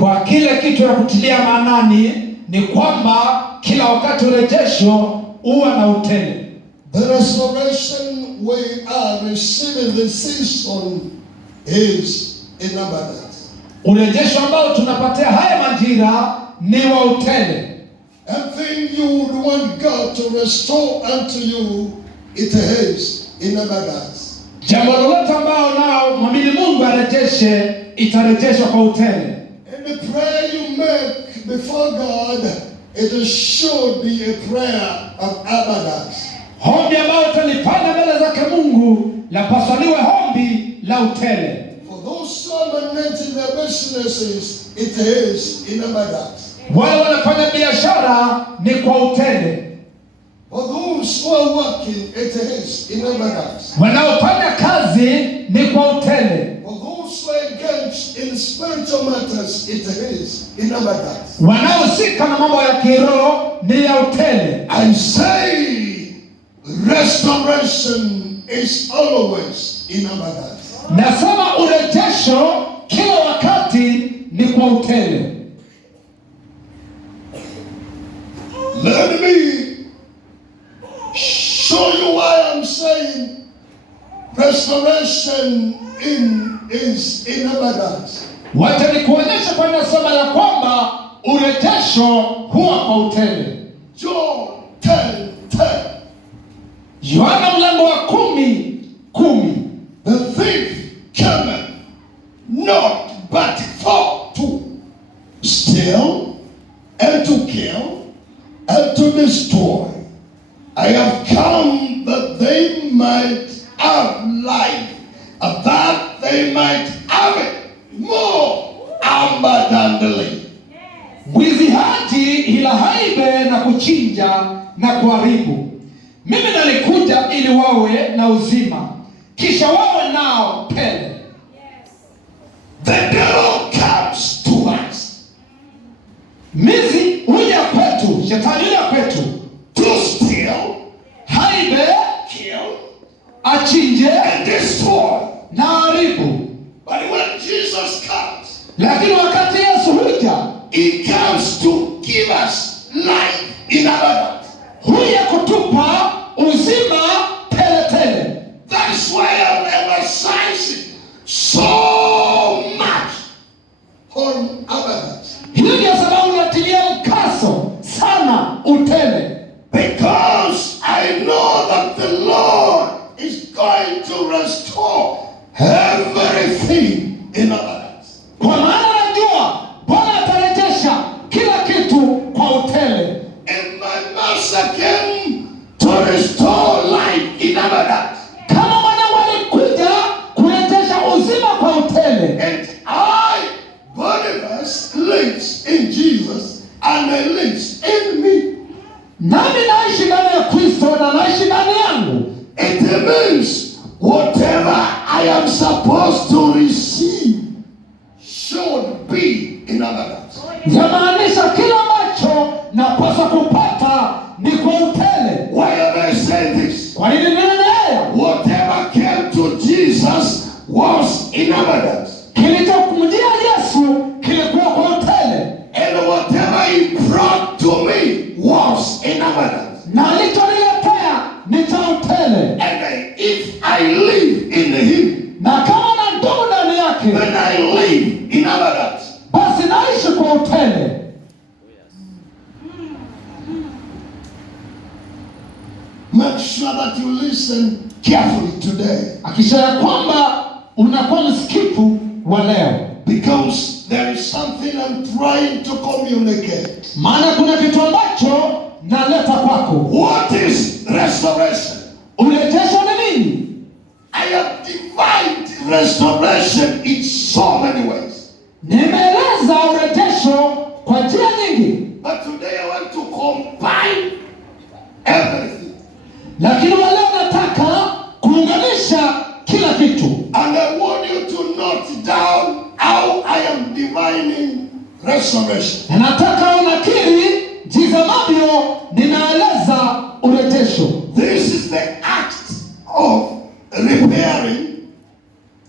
Kwa kile kitu ya kutilia maanani ni kwamba kila wakati urejesho huwa na utele. The restoration we are receiving this season is in abundance. Urejesho ambao tunapatia haya majira ni wa utele. Everything you would want God to restore unto you, it is in abundance. Jambo lolote ambao nao mwamini Mungu arejeshe, itarejeshwa kwa utele. And the prayer you make before God, it should be a prayer of abundance. Hombi ambao utalipanda mbele zake Mungu lapaswa liwe hombi la utele. For those who are managing their businesses, it is in abundance. Wale wanafanya biashara ni kwa utele. For those who are working, it is in abundance. Wanaofanya kazi ni kwa utele. For those who are engaged in spiritual matters, it is in abundance. Wanaohusika na mambo ya kiroho ni ya utele. I say restoration is always in abundance. Nasema urejesho kila wakati ni kwa utele. Let me show you why I'm saying restoration is in abundance. Wacha nikuonyeshe kwa nasema ya kwamba urejesho huwa kwa utele. John 10:10. Yohana mlango wa 10:10. The thief cometh not but for to steal and to kill and to destroy. I have come that they might have life, and that they might have it more abundantly. Mwizi haji ila haibe na kuchinja na kuharibu. Mimi nalikuja ili wawe na uzima, kisha wawe nao tele. The devil comes to us. Mwizi huja kwetu, shetani huja kwetu To steal, haibe, kill, achinje and destroy. na haribu. But when Jesus comes, Lakini wakati Yesu huja, he comes to give us life in abundance. huja kutupa uzima tele tele. That's why I'm emphasizing so much on abundance. Hiyo ndio sababu natilia mkazo sana utele. Because I know that the Lord is going to restore everything in abundance. Kwa maana najua Bwana atarejesha kila kitu kwa utele. And my master came to restore life in abundance. Kama mwanangu alikuja kurejesha uzima kwa utele. And I, Barnabas, lives in Jesus and he lives in me. Nami naishi ndani ya Kristo na naishi ndani yangu. It means whatever I am supposed to receive should be in abundance. Yamaanisha kila ambacho napaswa kupata ni kwa utele. Why am I saying this? Kwa nini ninaendelea? Whatever came to Jesus was in abundance. Kilichokumjia Yesu kilikuwa kwa utele. And whatever he brought to me was in abundance. Na alichoniletea ni cha utele. And if I live in him, Na kama nadumu ndani yake, then I live in abundance. basi naishi kwa utele. Make sure that you listen carefully today, Akisha ya kwamba unakuwa msikivu wa leo. because there is something I'm trying to communicate. Maana kuna kitu ambacho naleta kwako. What is restoration? Urejesho ni nini? I have defined restoration in so many ways. Nimeeleza urejesho kwa njia nyingi. But today I want to combine everything. Lakini leo nataka kuunganisha kila kitu. And I want you to note down how I am defining restoration. Na nataka unakiri jinsi ambavyo ninaeleza urejesho. This is the act of repairing,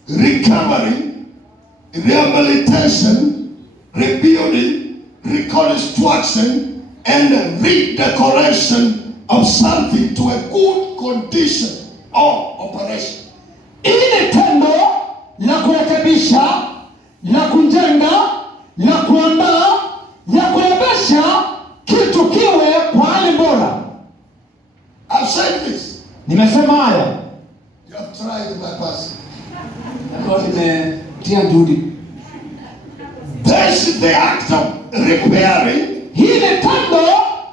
recovering, rehabilitation, rebuilding. reconstruction and redecoration of something to a good condition or operation. Ili tendo la kurekebisha, la kujenga, la kuandaa, la kurebesha kitu kiwe kwa hali bora. I've said this. Nimesema haya. You have tried my person. Nimetia juhudi. This is the act of repairing. Hili tendo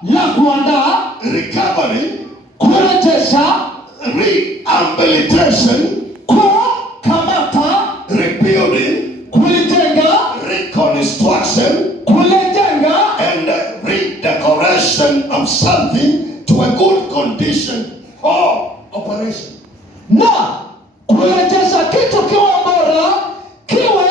la kuandaa, Recovery, kurejesha, rehabilitation, kukamata, rebuilding, kulijenga, reconstruction, kulijenga, and redecoration of something to a good condition or operation. na kurejesha kitu kiwe bora, kiwe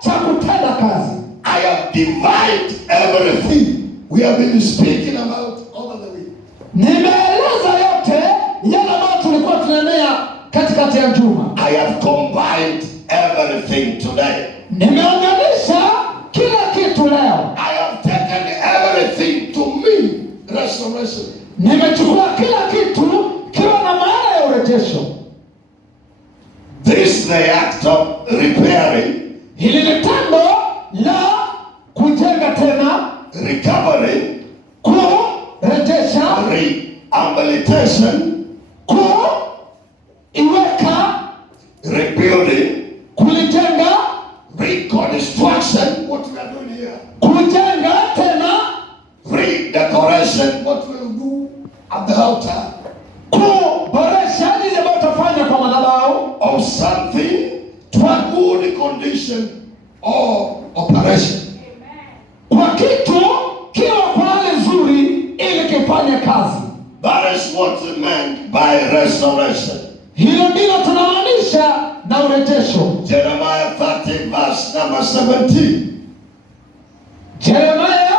cha kutenda kazi. I have divided everything we have been speaking about over the week. Nimeeleza yote yale ambayo tulikuwa tunanena katikati ya juma. I have combined everything today. Nimeunganisha kila kitu leo. I have taken everything to mean restoration. Nimechukua kila kitu kiwa na maana ya urejesho. This is the act of repairing. Hili ni tendo la kujenga tena, Recovery, kurejesha, rehabilitation, kuiweka, rebuilding, kulijenga, reconstruction, what we are doing here, kujenga tena, redecoration, what we will do at the altar, kuboresha ile ambayo tutafanya kwa madhabahu, of something to a good condition or operation. kwa kitu kiwa kwa hali nzuri ili kifanye kazi. That is what is meant by restoration. Hilo ndilo tunamaanisha na urejesho. Jeremiah 30 verse number 17. Jeremiah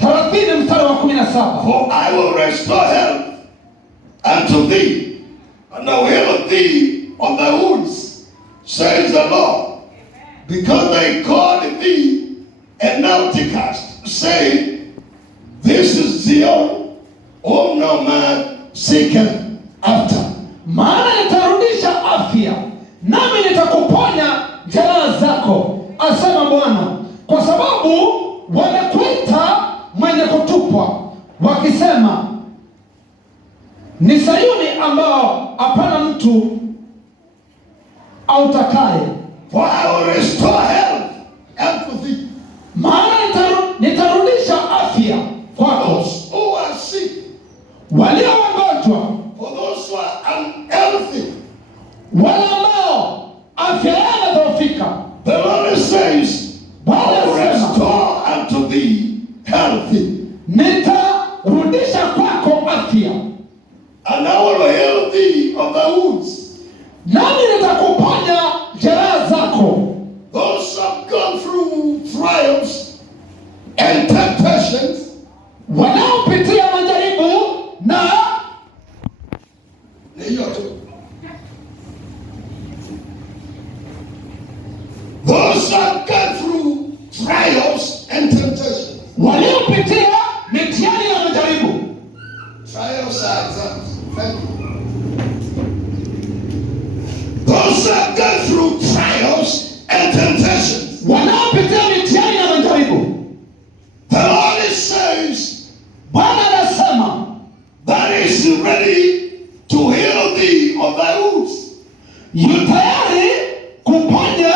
30 mstari wa 17. For I will restore health unto thee, and I will heal thee of thy wounds, says the Lord. Because they called thee an outcast, saying, This is Zion, whom no man seeketh after. Maana nitarudisha afya, nami nitakuponya jeraha zako, asema Bwana, kwa sababu wamekuita mwenye kutupwa, wakisema, ni Sayuni ambao hapana mtu autakaye. For I will restore health unto thee. Maana nitarudisha afya kwako. Those who are sick, Walio wagonjwa, for those who are unhealthy, wale ambao afya yao imedhoofika. the Lord says, I will restore unto thee healthy, Nitarudisha kwako afya, and I will heal thee of thy wounds. nami nitakuponya jeraha zako. Those who have gone through trials and temptations, Wanaopitia majaribu na those who have gone through trials and temptations. waliopitia mitihani na majaribu. Trials are exams. Thank you. Those who have gone through trials and temptations. Wanaopitia mitihani na majaribu. The Lord says, Bwana anasema, that is ready to heal thee of thy wounds. yu tayari kuponya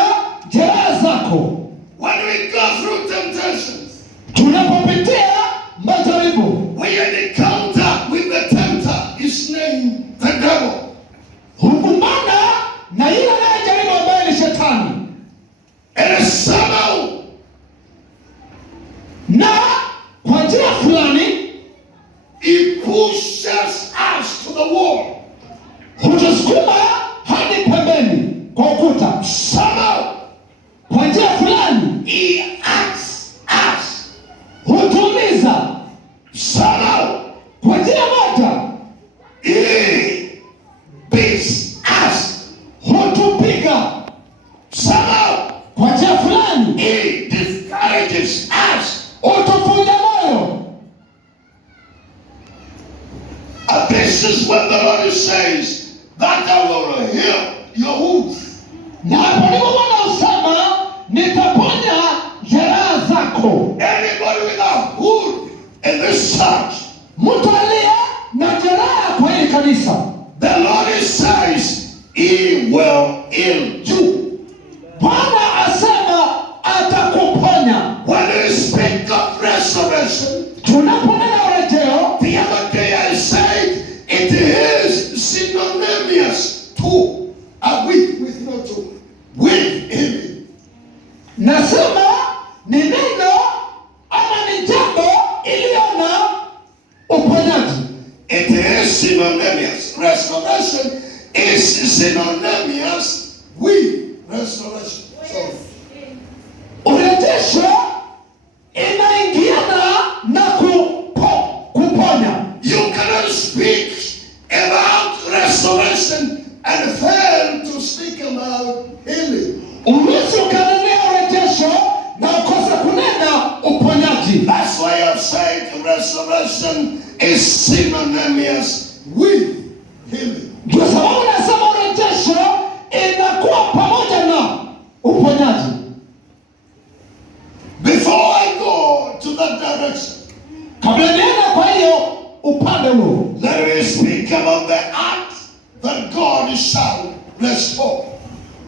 jeraha zako. When we go through temptations, Tunapopitia majaribu, we encounter with the tempter, his name, the devil. hukumbana na yule anayejaribu ambaye ni shetani. And somehow, Na kwa njia fulani he pushes us to the wall. hutusukuma hadi pembeni kwa ukuta. Somehow, Kwa njia fulani he asks us. hutuuliza. Somehow, is when the Lord says that I will heal your wounds. Na hapo ndipo Bwana husema nitaponya jeraha zako. Anybody with a wound in this church, mtu aliye na jeraha kwa hili kanisa, the Lord says He will heal you. Bwana asema atakuponya. When we speak of restoration, tunaponena urejeo, the other day I said it is synonymous to with healing. Nasema ni neno ama ni jambo iliyo na uponyaji. It is synonymous. Restoration is synonymous with restoration. So, urejesho inaingiana na kuponya. You cannot speak about restoration and fail to speak about healing. Uwezi ukanenea urejesho na ukose kunena uponyaji. That's why I've said restoration is synonymous with healing. Ndio sababu nasema urejesho inakuwa pamoja na uponyaji. Before I go to that direction, kabla nienda kwa hiyo upande huo, let me speak about the act that God shall restore.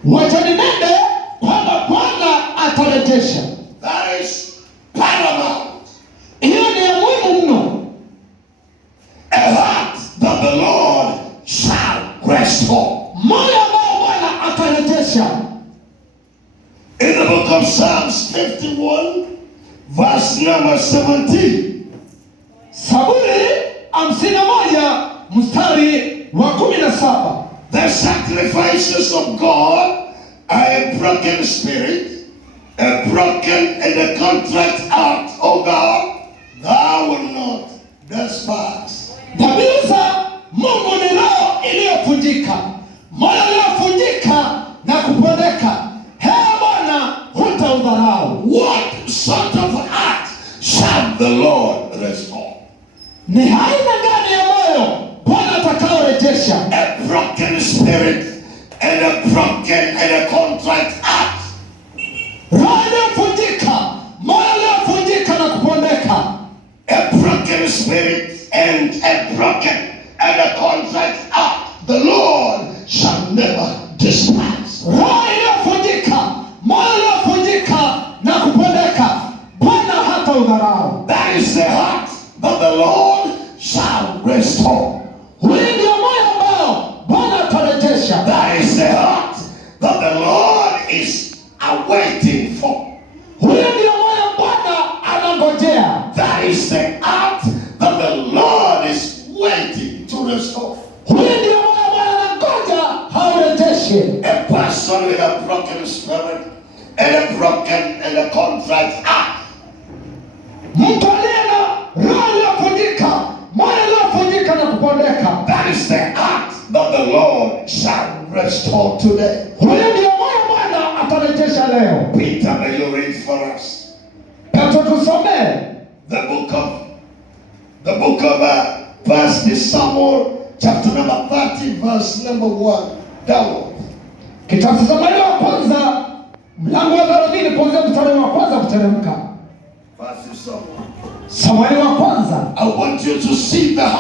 Wacha ninende kwamba Bwana atarejesha. That is paramount. Hiyo ni ya muhimu mno. A heart that the Lord shall restore. Moyo ambao Bwana atarejesha. In the book of Psalms 51, verse number 17. Saburi 51 mstari wa 17. The sacrifices of God are a broken spirit, a broken and a contrite heart, O God, thou will not despise. Dhabihu za Mungu ni roho iliyovunjika, moyo uliovunjika na kupondeka. Bwana hutaudharau. What sort of heart shall the Lord restore? Ni aina gani ya moyo Bwana atakaorejesha? A broken spirit and a broken and a contrite heart. Roho iliyovunjika, moyo uliovunjika na kupondeka. A broken spirit and a broken and a contrite heart, the Lord shall never despise. Roho iliyovunjika, moyo uliovunjika na kupondeka, Bwana hataudharau. That is the heart that the Lord shall restore. Huyu ndio moyo ambao Bwana atarejesha. That is the heart that the Lord is awaiting for. Huyu ndio moyo Bwana anangojea. That is the heart that the Lord is waiting to restore. Huyu ndio moyo Bwana anangoja haurejeshe. A person with a broken spirit and a broken and a contrite heart. Mtu aliye na roho iliyovunjika, moyo uliovunjika na kupondeka. That is the heart that the Lord shall restore today. Huyu ndio moyo Bwana atarejesha leo. Peter, may you read for us. Petro, tusomee The book of 1 Samuel, chapter number 30, verse number 1. Downward. Kitabu cha Samueli wa kwanza mlango wa 30 kuanzia mstari wa kwanza kuteremka. 1 Samuel. Samueli wa kwanza. I want you to see the